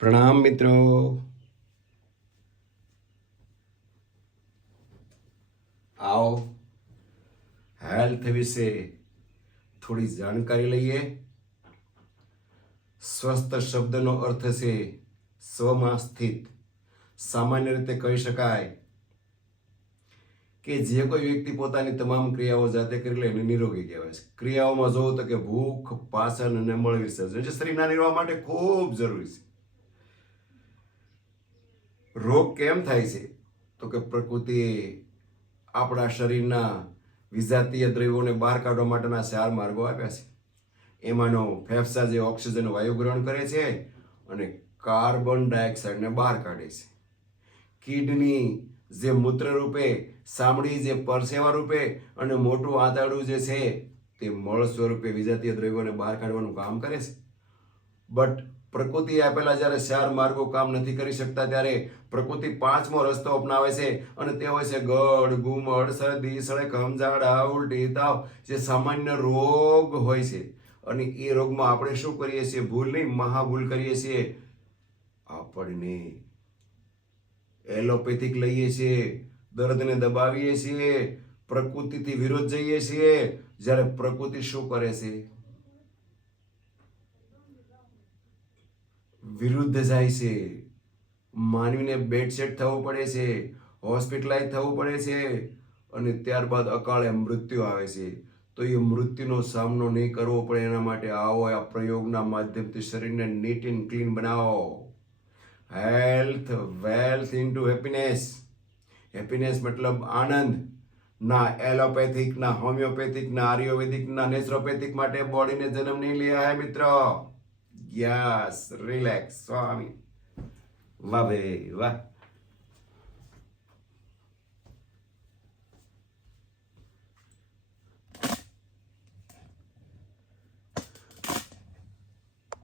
પ્રણામ મિત્રો. આવો હેલ્થ વિશે થોડી જાણકારી લઈએ. સ્વસ્થ શબ્દનો અર્થ છે સ્વમાં સ્થિત. સામાન્ય રીતે કહી શકાય કે જે કોઈ વ્યક્તિ પોતાની તમામ ક્રિયાઓ જાતે કરી લે એને નિરોગી કહેવાય છે. ક્રિયાઓમાં જોવું તો કે ભૂખ, પાચન અને મળ વિસર્જન જે શરીરના નિર્વાહ માટે ખૂબ જરૂરી છે. રોગ કેમ થાય છે તો કે પ્રકૃતિએ આપણા શરીરના વિજાતીય દ્રવ્યોને બહાર કાઢવા માટેના 4 માર્ગો આપ્યા છે. એમાંનો ફેફસા જે ઓક્સિજન વાયુ ગ્રહણ કરે છે અને કાર્બન ડાયોક્સાઇડને બહાર કાઢે છે. કિડની જે મૂત્ર રૂપે, સામડી જે પરસેવા રૂપે અને મોટું આંતરડું જે છે તે મળ સ્વરૂપે વિજાતીય દ્રવ્યોને બહાર કાઢવાનું કામ કરે છે. બટ પ્રકૃતિ આપેલા જ્યારે 4 માર્ગો કામ નથી કરી શકતા ત્યારે પ્રકૃતિ 5મો રસ્તો અપનાવે છે અને તે હોય છે ગળ, ગુમડ, શરદી, સળેખમ, ઝાડા, ઉલટી, તાવ જે સામાન્ય રોગ હોય છે. અને એ રોગમાં આપણે શું કરીએ છીએ? ભૂલ નહીં, મહાભૂલ કરીએ છીએ. આપણને એલોપેથિક લઈએ છીએ, દર્દને દબાવીએ છીએ, પ્રકૃતિથી વિરોધ જઈએ છીએ. જ્યારે પ્રકૃતિ શું કરે છે? વિરુદ્ધ જાય છે. માનવીને બેડસેટ થવું પડે છે, હોસ્પિટલાઇઝ થવું પડે છે અને ત્યારબાદ અકાળે મૃત્યુ આવે છે. તો એ મૃત્યુનો સામનો નહીં કરવો પડે એના માટે આવો આ પ્રયોગના માધ્યમથી શરીરને નીટ એન્ડ ક્લીન બનાવો. Health wealth into happiness. Happiness મતલબ આનંદ. ના એલોપેથિક, ના હોમિયોપેથિક, ના આયુર્વેદિક, ના નેચરોપેથિક માટે બોડીને જન્મ નહીં લે મિત્રો. Yes, relax. સ્વામી વાહ ભાઈ વાહ.